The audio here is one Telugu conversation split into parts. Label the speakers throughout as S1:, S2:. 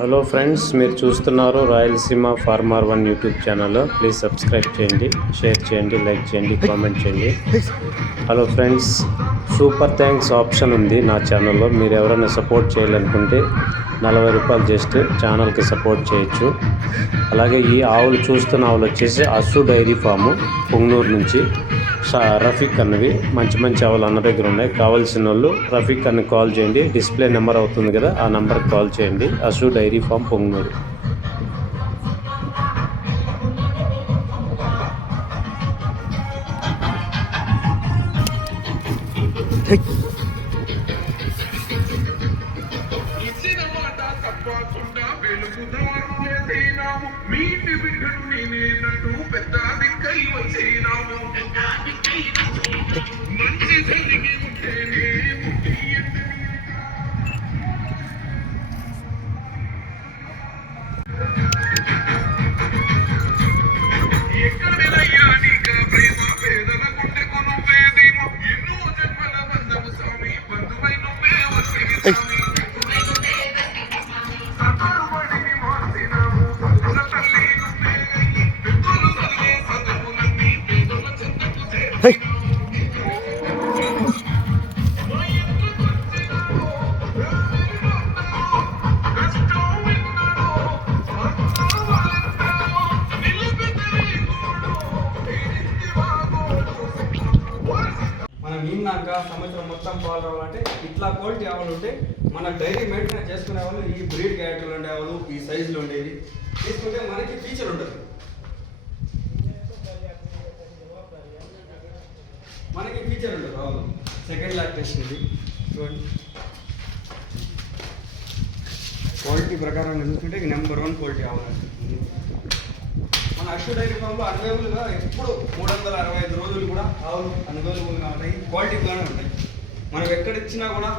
S1: హలో ఫ్రెండ్స్ మీరు చూస్తున్నారు Rayalaseema farmer one YouTube channel. Please subscribe చేయండి షేర్ చేయండి లైక్ చేయండి కామెంట్ చేయండి. Hello friends super thanks option ఉంది నా ఛానల్లో. మీరు ఎవరైనా సపోర్ట్ చేయాలనుకుంటే నలభై రూపాయలు జస్ట్ ఛానల్కి సపోర్ట్ చేయొచ్చు. అలాగే ఈ ఆవులు చూస్తున్న ఆవులు వచ్చేసి అస్సు డైరీ ఫాము పొంగనూరు నుంచి. రఫీక్ అన్నవి మంచి మంచి ఆవులు అన్న దగ్గర ఉన్నాయి. కావాల్సిన వాళ్ళు రఫీక్ అని కాల్ చేయండి. డిస్ప్లే నెంబర్ అవుతుంది కదా ఆ నెంబర్కి కాల్ చేయండి. అసు డైరీ ఫామ్ పొంగనూరు
S2: మీ బిడ్డను నేనేనట్టు పెద్ద கை வச்சே நாமும் மஞ்சள் చెంతకు
S3: మనం సంవత్సరం మొత్తం పాలు రావాలంటే ఇట్లా క్వాలిటీ ఆవులు ఉంటే మన డైరీ మెయింటెనెన్స్ చేసుకునే వాళ్ళు ఈ బ్రీడ్ క్యారెక్టర్లు ఉండేవాళ్ళు ఈ సైజులో ఉండేవి తీసుకుంటే మనకి ఫీచర్ ఉంటుంది మనకి ఫీచర్ ఉండదు ఆవులు సెకండ్ లాక్టేషన్ ఇది చూడండి క్వాలిటీ ప్రకారం చూసుకుంటే నెంబర్ వన్ క్వాలిటీ ఆవులు మన అశ్వ డైరీ ఫామ్లో అవైలబుల్గా ఎప్పుడు మూడు వందల అరవై ఐదు రోజులు కూడా ఆవులు అవైలబుల్గా ఉంటాయి క్వాలిటీగానే ఉంటాయి. మనం ఎక్కడ ఇచ్చినా కూడా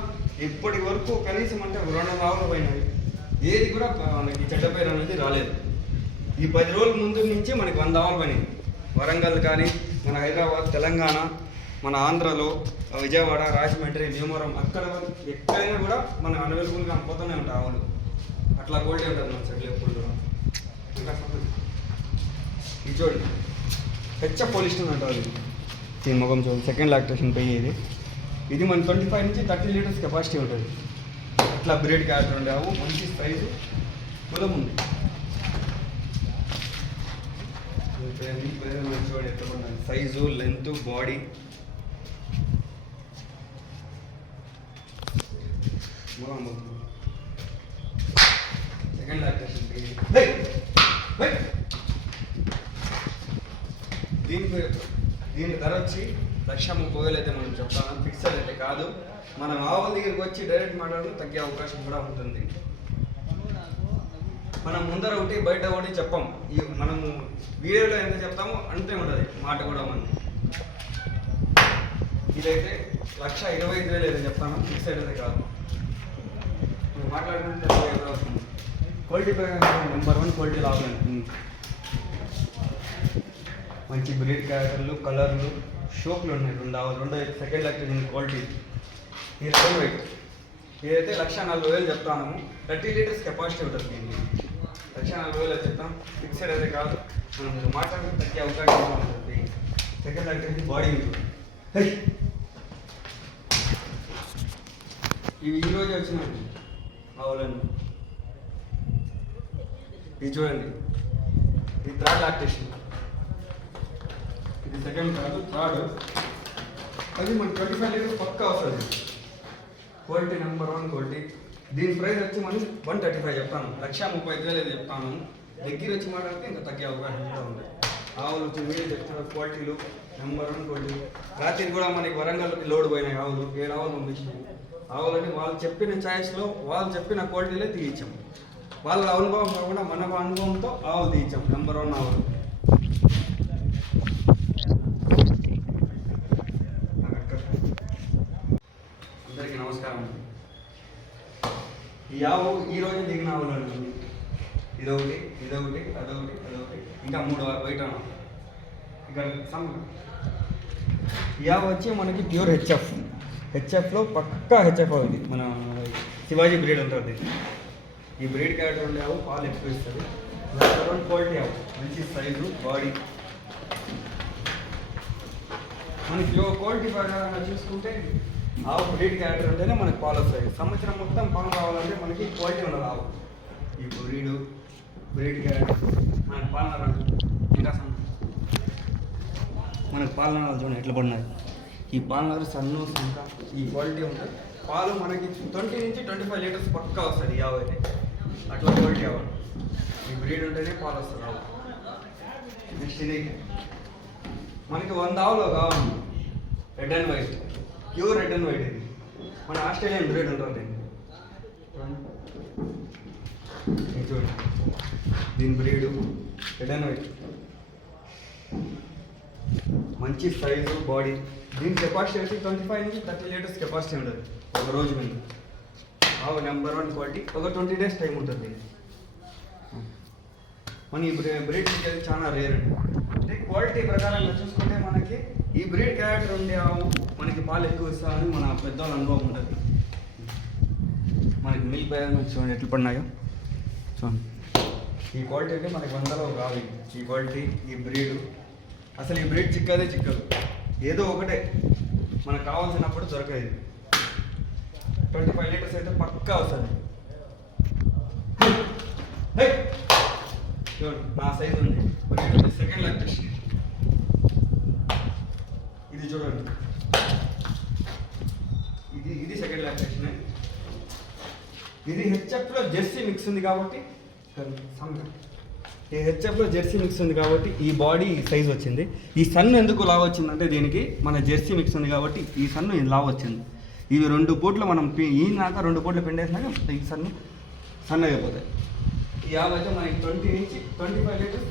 S3: ఇప్పటి వరకు కనీసం అంటే రెండు వందల ఆవులు పోయినాయి. ఏది కూడా మనకి చెడ్డ పేరు అనేది రాలేదు. ఈ పది రోజుల ముందు నుంచి మనకి వంద ఆవులు పోయినాయి. వరంగల్ కానీ మన హైదరాబాద్ తెలంగాణ మన ఆంధ్రలో విజయవాడ రాజమండ్రి భీమవరం అక్కడ ఎక్కడైనా కూడా మనం అవైలబుల్గా పోతూనే ఉంటాయి ఆవులు అట్లా క్వాలిటీ ఉంటుంది మన సైడ్లో ఎప్పుడు కూడా. ఇది చూడండి. హెచ్చ పోలిస్టన్ అంటారు ఇది దీని ముఖం చూడండి సెకండ్ లాక్టేషన్ పోయి ఇది ఇది మన ట్వంటీ ఫైవ్ నుంచి థర్టీ లీటర్స్ కెపాసిటీ ఉంటుంది. అట్లా బ్రేడ్ క్యారెక్టర్ ఉండే ఆవు మంచి సైజు కులం ఉంది. చూడండి ఎట్లా size length body second lactation దీని ధర వచ్చి లక్ష ముప్పై వేలు అయితే మనం చెప్తాను ఫిక్స్డ్ అయితే కాదు. మనం ఆవుల దగ్గరికి వచ్చి డైరెక్ట్ మాట్లాడితే తగ్గే అవకాశం కూడా ఉంటుంది. మనం ముందర ఒకటి బయట ఒకటి చెప్పాం. ఈ మనము వీడియోలో ఎంత చెప్తామో అంతే ఉంటుంది. మాట కూడా మనం ఇదైతే లక్ష ఇరవై ఐదు వేలు అయితే చెప్తాను. ఫిక్స్డ్ అయితే కాదు. క్వాలిటీ ప్రకారం నెంబర్ వన్ క్వాలిటీ లాభం మంచి బ్రీడ్ క్యారెక్టర్లు కలర్లు షోక్లు ఉన్నాయి. రెండు రెండో సెకండ్ లెక్చర్ క్వాలిటీ ఈ రెండు వెయిట్ ఇదైతే లక్ష నలభై వేలు చెప్తాను థర్టీ లీటర్స్ కెపాసిటీ ఉంటుంది దీన్ని లక్ష నలభై వేలు చెప్తాం. ఫిక్స్డ్ అయితే కాదు. మనం మాట్లాడితే తగ్గే అవకాశం ఉంటుంది. సెకండ్ లెక్చర్ బాడీ ఉంటుంది ఇవి ఈరోజు వచ్చినాయి. అవునండి. ఇది చూడండి. ఇది థర్డ్ లాక్టేషన్ ఇది సెకండ్ కాదు థర్డ్. అది మన ట్వంటీ ఫైవ్ లీటర్స్ పక్కా వస్తుంది. Quality number one quality. దీని ప్రైస్ వచ్చి మనం వన్ థర్టీ ఫైవ్ చెప్తాను. లక్ష ముప్పై ఐదు వేలు చెప్తాను. దగ్గర వచ్చి మాట్లాడితే ఇంకా తగ్గే అవకాశం కూడా ఉంది. ఆవులు వచ్చి మీరు చెప్తున్న క్వాలిటీలు నెంబర్ వన్ క్వాలిటీ. రాత్రి కూడా మనకి వరంగల్ లోడ్ పోయినాయి ఆవులు. ఏడు ఆవులు పంపించినాయి. ఆవులని వాళ్ళు చెప్పిన ఛాయిస్లో వాళ్ళు చెప్పిన క్వాలిటీలో తీయించాం. వాళ్ళ అనుభవం కాకుండా మన అనుభవంతో ఆవులు తీయించాం నెంబర్ వన్ ఆవులు. అందరికీ నమస్కారం. ఈ ఆవు ఈ రోజు దిగిన ఆవులు అండి. ఇదొకటి ఇదొకటి అదొకటి అదొకటి. ఇంకా మూడు బయట ఇక్కడ సమ్ ఈ ఆవు వచ్చి మనకి ప్యూర్ హెచ్ఎఫ్ హెచ్ఎఫ్లో పక్కా హెచ్ఎఫ్ ఇది మన శివాజీ బ్రీడ్ ఉంటుంది ఈ బ్రీడ్ క్యారెక్టర్ ఉండే ఆవు పాలు ఎక్కువ ఇస్తుంది. నెంబర్ క్వాలిటీ ఆవు. మంచి సైజు బాడీ మనకి క్వాలిటీ ప్రకారంగా చూసుకుంటే ఆవు బ్రీడ్ క్యారెక్టర్ ఉంటేనే మనకి పాలు వస్తాయి సంవత్సరం మొత్తం పాలు కావాలంటే మనకి క్వాలిటీ ఉండదు ఆవు. ఈ బ్రీడు బ్రీడ్ క్యారెక్టర్ మనకి పాలన ఇంకా మనకు పాలన చూడండి ఎట్లా పడినాయి ఈ పాలన సన్ను ఇంకా ఈ క్వాలిటీ ఉంటుంది పాలు మనకి ట్వంటీ నుంచి ట్వంటీ ఫైవ్ లీటర్స్ పక్కా వస్తుంది ఈ అట్లా క్వాలిటీ ఆవు. ఈ బ్రీడ్ ఉంటేనే పాలు వస్తుంది నెక్స్ట్ ఇది. మనకి వంద ఆవులు కావాలి red and white pure red and white ఇది. మన ఆస్ట్రేలియన్ బ్రీడ్ ఉంటుంది. చూడండి. దీని బ్రీడ్ రెడ్ అండ్ వైట్ మంచి సైజు బాడీ దీని కెపాసిటీ వచ్చి ట్వంటీ ఫైవ్ నుంచి థర్టీ లీటర్స్ కెపాసిటీ ఉంటుంది ఒక రోజు మీద. ఆవు నెంబర్ వన్ క్వాలిటీ ఒక ట్వంటీ డేస్ టైం ఉంటుంది. మన ఈ బ్రీడ్ అనేది చాలా రేర్ అండి. అంటే క్వాలిటీ ప్రకారంగా చూసుకుంటే మనకి ఈ బ్రీడ్ క్యారెక్టర్ ఉండే ఆవు మనకి పాలు ఎక్కువ ఇస్తామని మన పెద్దవాళ్ళ అనుభవం ఉంటుంది. మనకి మిల్క్ బ్యాగ్ చూడండి ఎట్లా పడినాయో. చూడండి. ఈ క్వాలిటీ అయితే మనకి వందలో కాదు ఈ క్వాలిటీ ఈ బ్రీడ్ అసలు ఈ బ్రీడ్ చిక్కదే చిక్కదు. ఏదో ఒకటే. మనకు కావాల్సినప్పుడు దొరకదు. ట్వంటీ ఫైవ్ లీటర్స్ అయితే పక్కా వస్తుంది. నా సైజ్ ఉంది. సెకండ్ లాక్టేషన్ ఇది చూడండి. ఇది ఇది సెకండ్ లాక్టేషన్ ఇది హెచ్ఎఫ్లో జెర్సీ మిక్స్ ఉంది కాబట్టి సంగ. ఈ హెచ్ఎఫ్లో జెర్సీ మిక్స్ ఉంది కాబట్టి ఈ బాడీ సైజ్ వచ్చింది. ఈ సన్ ఎందుకు లావ్ వచ్చిందంటే దీనికి మన జెర్సీ మిక్స్ ఉంది కాబట్టి ఈ సన్ ఇది లావ్ వచ్చింది. ఇవి రెండు పూట్లు మనం ఈనాక రెండు పూట్లు పిండేసినాక ఈ సన్ సన్ అయిపోతాయి. ఈ యాభై అయితే మనకి ట్వంటీ నుంచి ట్వంటీ ఫైవ్ లీటర్స్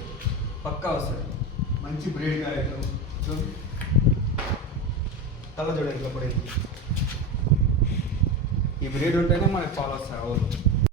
S3: పక్కా వస్తుంది మంచి బ్రీడ్ కాయటం చూడండి తల చూడండి పడింది ఈ బ్రీడ్ ఉంటేనే మనకి పాలు వస్తాయి అవును.